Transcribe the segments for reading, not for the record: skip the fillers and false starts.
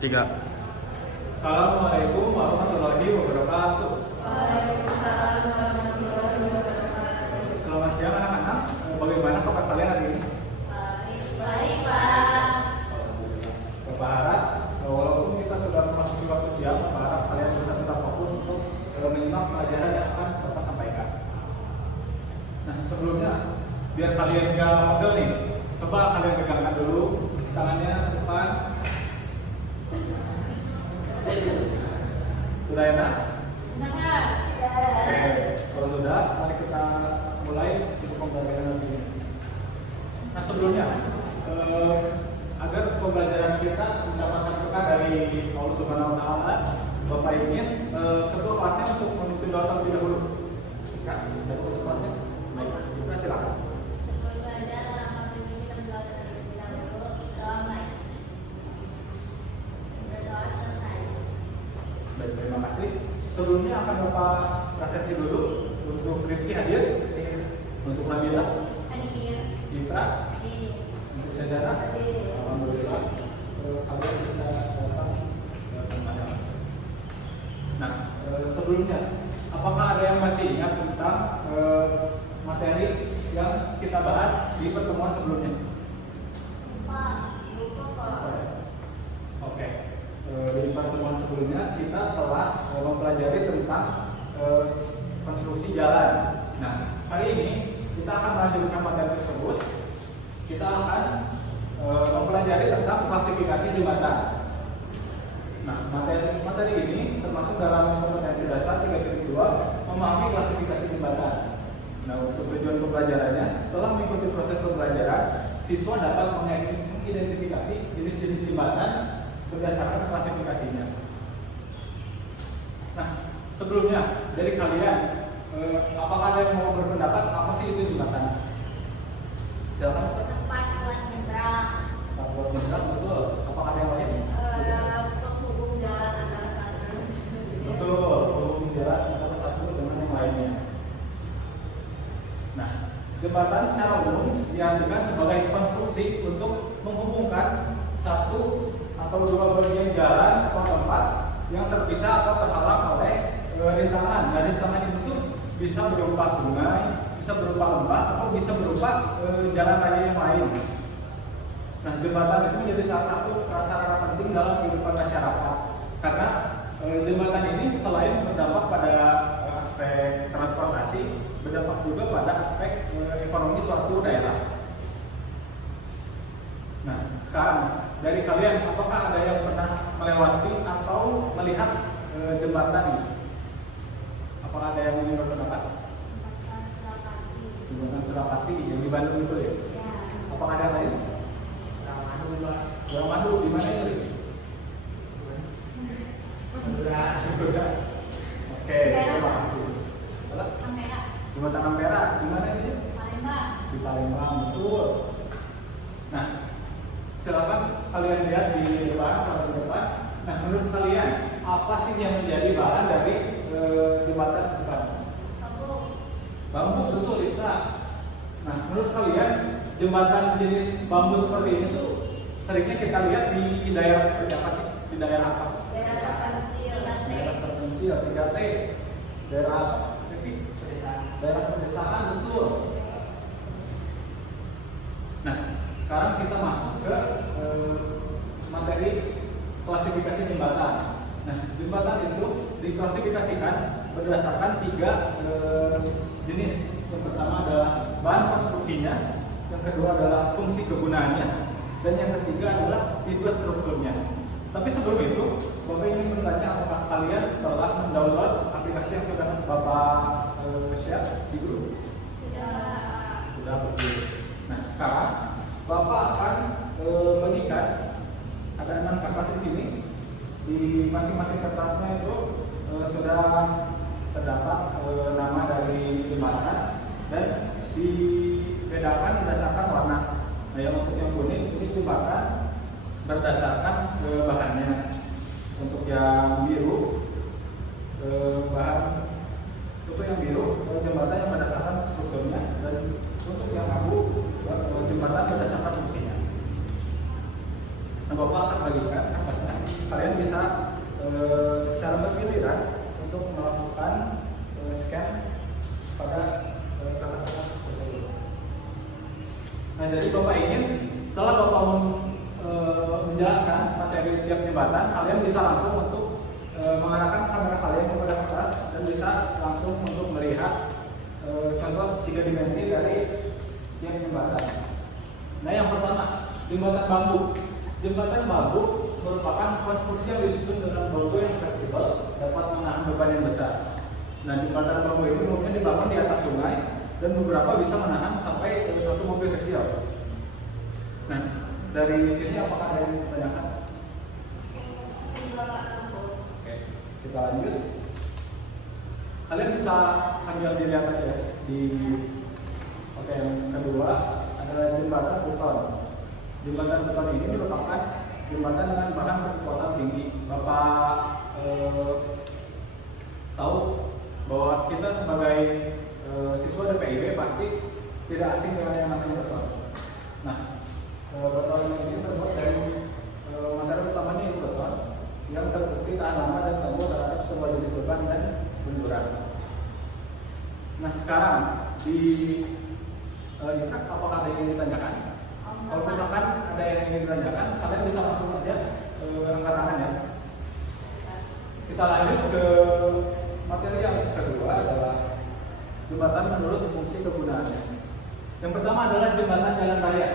Tiga. Assalamualaikum warahmatullahi wabarakatuh. Waalaikumsalam warahmatullahi wabarakatuh. Selamat siang anak-anak. Bagaimana kabar kalian hari ini? Baik, Pak. Bapak harap walaupun kita sudah memasuki waktu siang, Bapak harap kalian bisa tetap fokus untuk menyimak pelajaran yang akan Bapak sampaikan. Nah, sebelumnya biar kalian gak pegel nih, coba kalian pegangkan dulu tangannya ke depan. Sudah enak? Enak. Oke, kalau sudah, mari kita mulai untuk pembelajaran hari ini. Nah, sebelumnya, agar pembelajaran kita mendapatkan berkah dari Allah Subhanahu Wa Taala, Bapak ingin ketua kelasnya untuk memimpin doa terlebih dahulu. Ya, siapa ketua kelasnya? Baik, kita silakan. Baik, terima kasih. Sebelumnya akan Bapak presentasi dulu untuk Rifki hadir, untuk Nabila, Ifra, untuk Sajana. Alhamdulillah kalian bisa datang ke tempatnya langsung. Nah, sebelumnya, apakah ada yang masih ingat tentang materi yang kita bahas di pertemuan sebelumnya? Oke. Di pertemuan sebelumnya kita telah mempelajari tentang konstruksi jalan. Nah, hari ini kita akan melanjutkan materi tersebut. Kita akan mempelajari tentang klasifikasi jembatan. Nah, materi ini termasuk dalam kompetensi dasar 3.2 memahami klasifikasi jembatan. Nah, untuk tujuan pembelajarannya, setelah mengikuti proses pembelajaran, siswa dapat mengidentifikasi jenis-jenis jembatan berdasarkan klasifikasinya. Nah, sebelumnya dari kalian, apakah ada yang mau berpendapat apa sih itu jembatan? Silakan. Tempat buat nyebrang. Tempat buat nyebrang, betul. Apakah ada yang lain? Penghubung jalan antara satu. Betul, penghubung jalan antara satu dengan yang lainnya. Nah, jembatan secara umum diartikan sebagai konstruksi untuk menghubungkan satu atau dua bagian jalan atau tempat yang terpisah atau terhalang oleh rintangan. Dan rintangan itu bisa berupa sungai, bisa berupa lembah, atau bisa berupa jalan raya yang lain. Nah, jembatan itu menjadi salah satu prasarana penting dalam kehidupan masyarakat karena jembatan ini selain berdampak pada aspek transportasi, berdampak juga pada aspek ekonomi suatu daerah. Nah, sekarang dari kalian, apakah ada yang pernah melewati atau melihat jembatan ini? Apakah ada yang ingin berpendapat? Jembatan Surapati yang di Bandung itu ya? Apakah ada yang lain? Suramadu, di mana itu? Madura. Oke, terima kasih. Kamera. Jembatan Ampera, di mana itu? Palembang. Di Palembang, betul. Nah, silakan kalian lihat di depan, kalau di depan. Nah, menurut kalian apa sih yang menjadi bahan dari jembatan depan? Bambu, betul Ita. Nah, menurut kalian jembatan jenis bambu seperti ini tuh seringnya kita lihat di daerah seperti apa sih? Di daerah apa? Daerah terpencil. Daerah terpencil, 3T. Daerah apa? Daerah pedesaan, betul. Nah, sekarang kita masuk ke materi klasifikasi jembatan. Nah, jembatan itu diklasifikasikan berdasarkan 3 jenis. Yang pertama adalah bahan konstruksinya, yang kedua adalah fungsi kegunaannya, dan yang ketiga adalah tipe strukturnya. Tapi sebelum itu, Bapak ingin bertanya apakah kalian telah mendownload aplikasi yang sudah Bapak share di grup? Sudah, betul. Nah, sekarang Bapak akan bagikan ada 6 kertas di sini. Di masing-masing kertasnya itu sudah terdapat nama dari jembatan dan dibedakan berdasarkan warna. Nah, yang untuk yang kuning ini jembatan berdasarkan bahannya. Untuk yang biru bahan untuk yang biru jembatan yang berdasarkan strukturnya, dan untuk yang abu jembatan berdasarkan fungsinya. Nah, Bapak akan bagikan kertasnya. kalian bisa secara bergiliran untuk melakukan scan pada kertas-kertas tersebut. Nah, jadi Bapak ingin setelah Bapak menjelaskan materi tiap jembatan, kalian bisa langsung untuk mengarahkan kamera kalian kepada kertas dan bisa langsung untuk melihat contoh 3 dimensi dari tiap jembatan. Nah, yang pertama, jembatan bambu. Jembatan bambu merupakan konstruksi yang disusun dengan baut yang fleksibel, dapat menahan beban yang besar. Nah, jembatan bambu itu mungkin dibangun di atas sungai dan beberapa bisa menahan sampai 1 mobil kecil. Nah, dari sini apakah ada yang ditanyakan? Oke, kita lanjut. Kalian bisa sambil dilihat aja di. Oke, yang kedua adalah jembatan beton. Jembatan beton ini merupakan jembatan dengan bahan berkekuatan tinggi. Bapak tahu bahwa kita sebagai siswa DPIB pasti tidak asing dengan yang namanya beton. Nah, beton ini terbuat dari materi utamanya itu beton yang terbukti tahan lama dan tangguh terhadap semua jenis beban dan benturan. Nah, sekarang di apakah ada yang ditanyakan? Kalau misalkan ada yang ingin ditanyakan, kalian bisa langsung aja angkat tangan ya. Kita lanjut ke materi yang kedua adalah jembatan menurut fungsi kegunaannya. Yang pertama adalah jembatan jalan raya.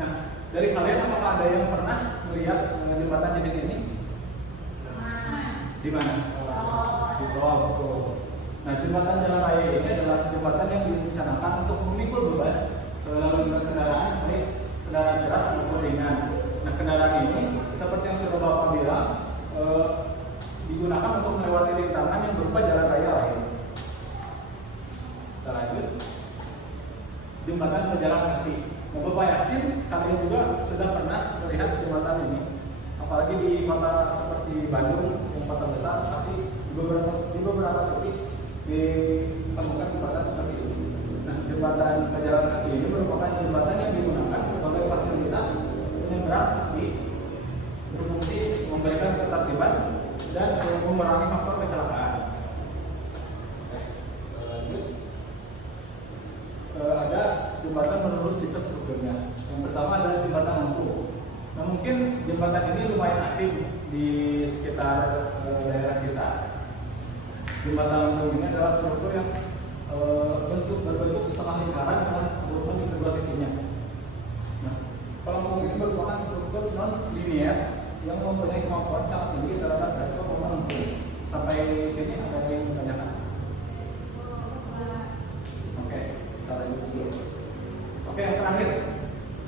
Nah, dari kalian apakah ada yang pernah melihat jembatan jenis ini? Di mana? Di tol, betul. Nah, jembatan jalan raya ini adalah jembatan yang direncanakan untuk memikul beban lalu lintas kendaraan, baik kendaraan berat maupun ringan. Nah, kendaraan ini seperti yang sudah Bapak bilang digunakan untuk melewati rintangan yang berupa jalan raya lain. Kita lanjut. Jembatan pejalan kaki. Nah, Bapak yakin kalian juga sudah pernah melihat jembatan ini, apalagi di kota seperti Bandung, yang kota besar, tapi di beberapa titik ditemukan jembatan seperti ini. Nah, jembatan pejalan kaki ini merupakan jembatan yang digunakan sebagai fasilitas penyeberang kaki, berfungsi memberikan ketertiban dan mengurangi faktor kecelakaan. Lanjut. Ada jembatan menurut tipe strukturnya. Yang pertama adalah jembatan lengkung. Nah, mungkin jembatan ini lumayan asing di sekitar daerah kita. Jembatan lengkung ini adalah struktur yang berbentuk setengah lingkaran dengan urutan di kedua sisinya. Nah, lengkung ini merupakan struktur non linear yang mempunyai kemampuan sangat tinggi terhadap resiko lengkung. Sampai sini ada yang ditanyakan? Oke, kita lanjut dulu. Oke, yang terakhir,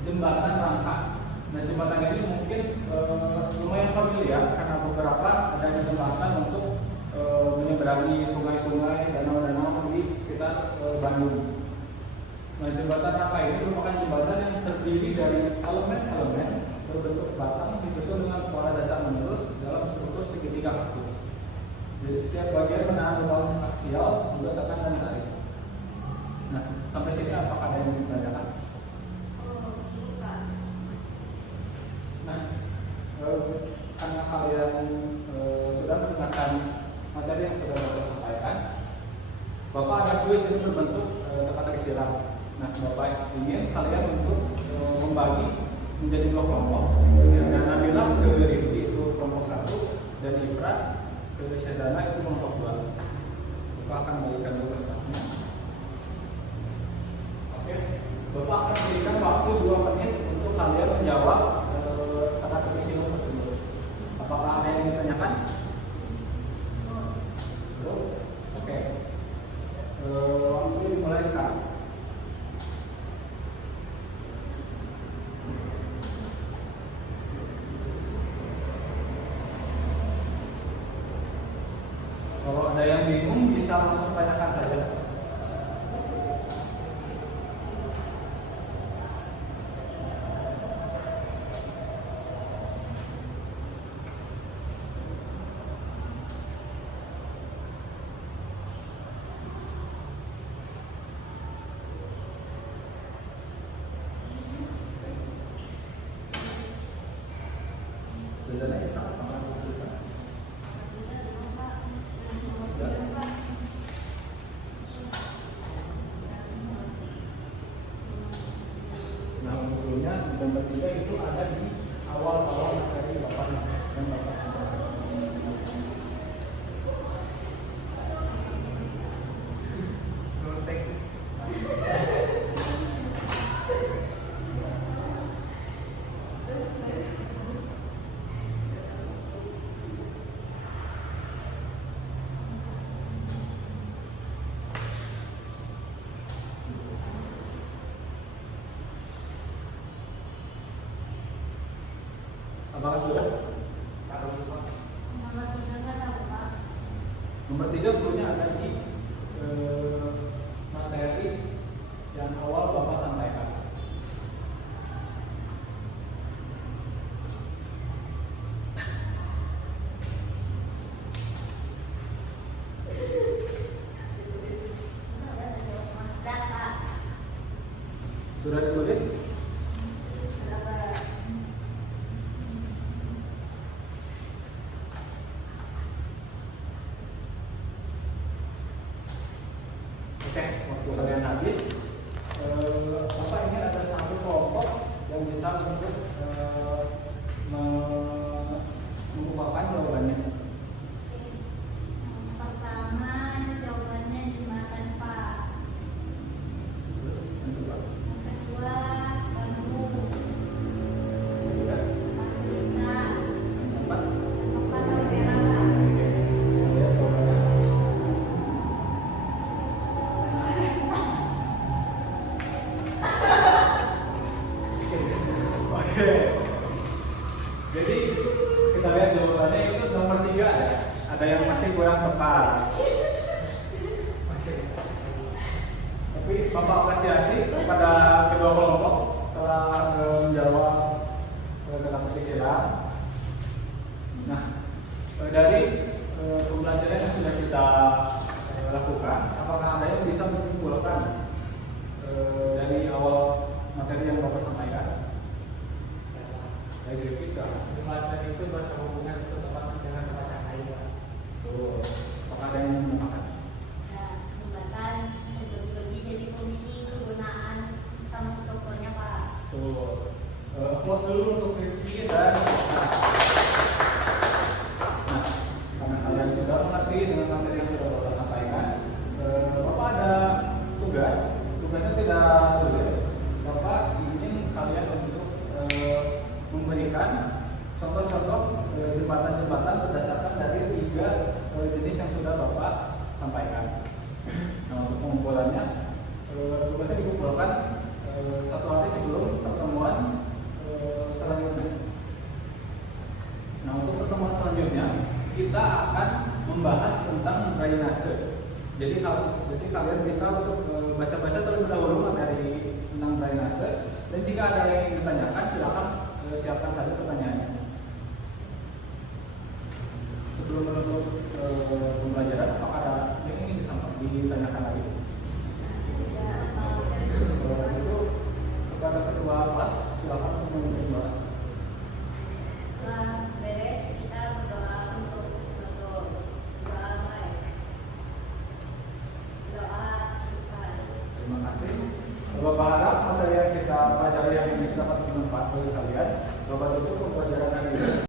jembatan rangka. Nah, jembatan ini mungkin lumayan familiar karena beberapa adanya jembatan untuk menyeberangi sungai-sungai, danau-danau di sekitar Bandung. Nah, jembatan rangka ini merupakan jembatan yang terdiri dari elemen-elemen berbentuk batang disusun dengan pola dasar menerus dalam struktur segitiga aktif. Jadi setiap bagian menahan beban aksial, juga tekan dan tarik. Nah, sampai sini apakah ada yang ditanyakan? Nah, karena kalian sudah mendengarkan materi yang sudah Bapak sampaikan, Bapak ada kuis ini berbentuk teka-teki silang. Nah, Bapak ingin kalian untuk membagi menjadi 2 kelompok. Dan Nabila ke Rifki itu kelompok 1 dan Ifra ke Syazana itu kelompok 2. Bapak akan memberikan tugas-tugasnya. Oke, Bapak akan berikan waktu 2 menit untuk kalian menjawab teka-teki silang tersebut. Apakah ada yang ditanyakan? Oke. Waktu dimulai sekarang. Kalau ada yang bingung bisa langsung tanyakan saja. Biasanya kita akan Apakah sudah? Nomor 3 nggak tahu Pak. Nomor 3 perlunya ada di materi yang awal Bapak sampaikan. Sudah ditulis? Oke, waktu kalian habis, Bapak ingin ada satu kelompok yang bisa untuk mengumpulkan jawabannya. Pertama jawabannya jembatan Pak. Terus yang kedua, Yang kedua Bandung. yang ketiga, Fasilitas. yang keempat. Yang keempat kamera Pak. Oke, lihat jawabannya. Oke. Jadi kita lihat jawabannya itu nomor 3 ya. Ada yang masih kurang tepat. Tapi Bapak apresiasi kepada kedua kelompok telah menjawab dengan petisiran. Nah, dari pembelajaran yang sudah kita lakukan, apakah ada yang bisa menyimpulkan dari awal materi yang Bapak sampaikan? Dari bisa. Jembatan itu berhubungan satu tempat dengan tempat yang lain, Pak. Tuh, apakah ada yang menambahkan? Nah, jembatan bisa dibagi jadi fungsi, kegunaan, sama strukturnya Pak. Tuh, close dulu untuk Rifki dan nah, karena kalian sudah mengerti dengan materi yang sudah Bapak sampaikan, Bapak ada tugasnya tidak sulit. Bapak ingin kalian untuk memberikan contoh-contoh jembatan-jembatan berdasarkan dari 3 jenis yang sudah Bapak sampaikan. Nah, untuk pengumpulannya, tugasnya dikumpulkan 1 hari sebelum pertemuan selanjutnya. Nah, untuk pertemuan selanjutnya kita akan membahas tentang drainase. Jadi kalian bisa untuk baca-baca terlebih dahulu materi tentang drainase, dan jika ada yang ingin ditanyakan silakan siapkan saja pertanyaannya. Sebelum menutup pembelajaran, apakah ada yang ingin ditanyakan lagi? Kalau itu kepada ketua kelas silakan untuk menjawab. Setelah beres kita berdoa untuk doa mulai. Doa selesai. Terima kasih. Bapak harap materi yang kita pelajari hari ini dapat bermanfaat bagi kalian. Bapak tutup